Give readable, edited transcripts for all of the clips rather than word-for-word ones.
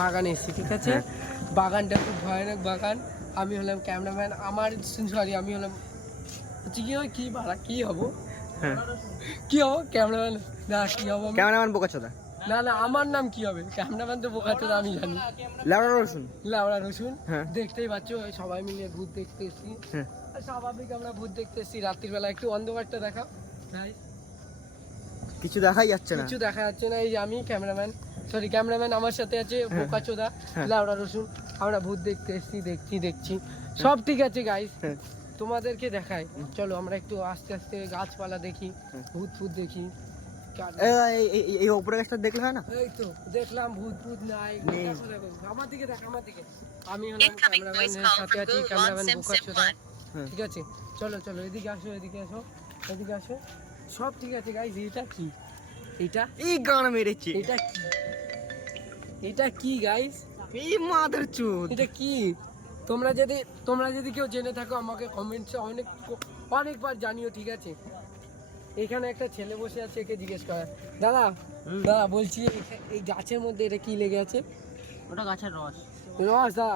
বাগানে এসেছি, ঠিক আছে। বাগানটা খুব ভয়ানক বাগান। আমি হলাম ক্যামেরাম্যান, আমি হলাম কি ভাড়া কি হবো ক্যামেরাম্যান না, কি হবো ক্যামেরাম্যান বোকাচোদা। না আমার নাম কি হবে? ক্যামেরাম্যান তো বোকাচোদা আমি জানি। লাউড়া রসুন দেখতেই পাচ্ছ, সবাই মিলে ভূত দেখতে এসেছি। স্বাভাবিক আমরা ভূত দেখতে এসেছি রাত্রির বেলা। একটু অন্ধকারটা দেখাও ভাই। কিছু দেখাই যাচ্ছে না, কিছু দেখা যাচ্ছে না। এই যে আমি ক্যামেরাম্যান, আমার সাথে আছে বোকাচোদা, লাউড়া রসুন। আমরা ভূত দেখতে এসেছি, দেখছি সব ঠিক আছে গাইস। তোমাদেরকে দেখাই, চলো আমরা একটু আস্তে আস্তে গাছপালা দেখি, ভূত দেখি। এই উপরে গাছটা দেখলে হয় না? এই তো দেখলাম ভূত নাই। আমার দিকে দেখ, আমার দিকে। আমি হলাম ক্যামেরাম্যানের সাথে আছি, ক্যামেরাম্যান বোকাচোদা। ঠিক আছে, চলো এদিকে আসো। সব ঠিক আছে গাইস। এটা কি? এই গান মেরেছে। এটা কি গাইস? এই মাদারচোদ, এটা কি? তোমরা যদি কেউ জেনে থাকো আমাকে কমেন্টসে অনেকবার জানিও, ঠিক আছে। এখানে একটা ছেলে বসে আছে, একে জিজ্ঞেস করা। দাদা বলছি, এই গাছের মধ্যে এটা কি লেগে আছে? ওটা গাছের রস। দাদা,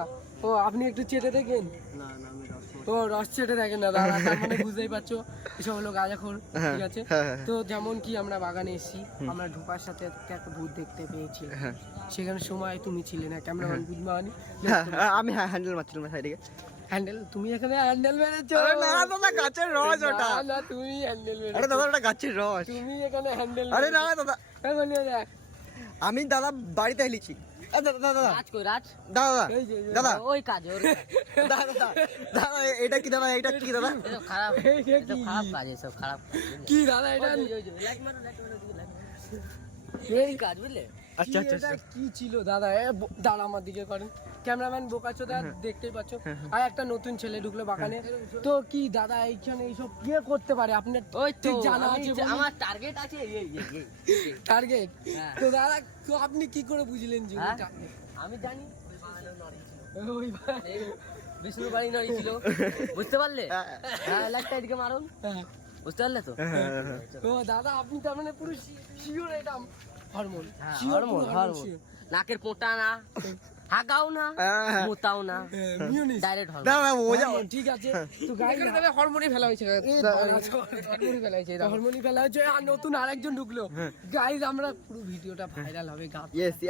ও আপনি একটু চেটে দেখেন। না আমি রস। ও রস চেটে দেখেন না দাদা, তার মানে বুঝতেই পারছো এসব হলো গাঁজাখোর, ঠিক আছে। তো যেমন কি আমরা বাগানে এসেছি, আমরা ঢোকার সাথে একটা ভূত দেখতে পেয়েছি। সেখানে সময় তুমি ছিলে না, ক্যামেরাম্যান বুঝমানি। আমি হ্যান্ডেল মারছিলাম সাইডে। হ্যান্ডেল? তুমি এখানে হ্যান্ডেল মেরেছো? না দাদা, গাছের রস ওটা। না তুমি হ্যান্ডেল মেরেছো। আরে দাদা, ওটা গাছের রস। তুমি এখানে হ্যান্ডেল। আরে না দাদা, দেখ আমি দাদা বাড়িতে এলিছি। দাদা দাদা ওই কাজ ওর। দাদা এটা কি দাদা? এটা কি দাদা? খারাপ কাজ, এসব খারাপ কি দাদা? এটা লাইট মারো এই কাজ, বুঝলে? আচ্ছা এটা কি ছিল দাদা? দাঁড়া, আমার দিকে করেন। ক্যামেরাম্যান বোকাচোদা, দেখতেই পাচ্ছ। আর একটা নতুন ছেলে ঢুকলো বাগানে। তো কি দাদা এইখানে এইসব কে করতে পারে? আপনার ওই ঠিক জানা আছে? আমার টার্গেট আছে। টার্গেট? তো দাদা, তো আপনি কি করে বুঝলেন যে আমি জানি ওই বিষ্ণু বাড়ি নড়ি ছিল, বুঝতে পারলে? হ্যাঁ, লাইটটা এদিকে মারুন, বুঝতে পারলে তো? ও দাদা, আপনি তার মানে পুরো শিওর এটা হরমোন? নাকের পোঁটা না, হাগাও না, মোতাও না, ডাইরেক্ট হরমোন। ঠিক আছে। তো হরমোনই ফেলা হয়েছে, হরমোনই ফেলা হয়েছে। আর নতুন আরেকজন ঢুকলো গাইস। আমরা পুরো ভিডিওটা ভাইরাল হবে,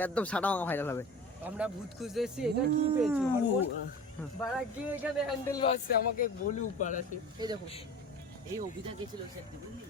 একদম সাদা মাঙা ভাইরাল হবে। আমরা ভূত খুঁজতে এসেছি। এটা কি পেয়েছি? হরমোন বাড়া কি এখানে হ্যান্ডেল বাজছে? আমাকে বলু পাড়াতে। এই দেখো, এই অভিটা গেছিল সেদিন, বুঝলি?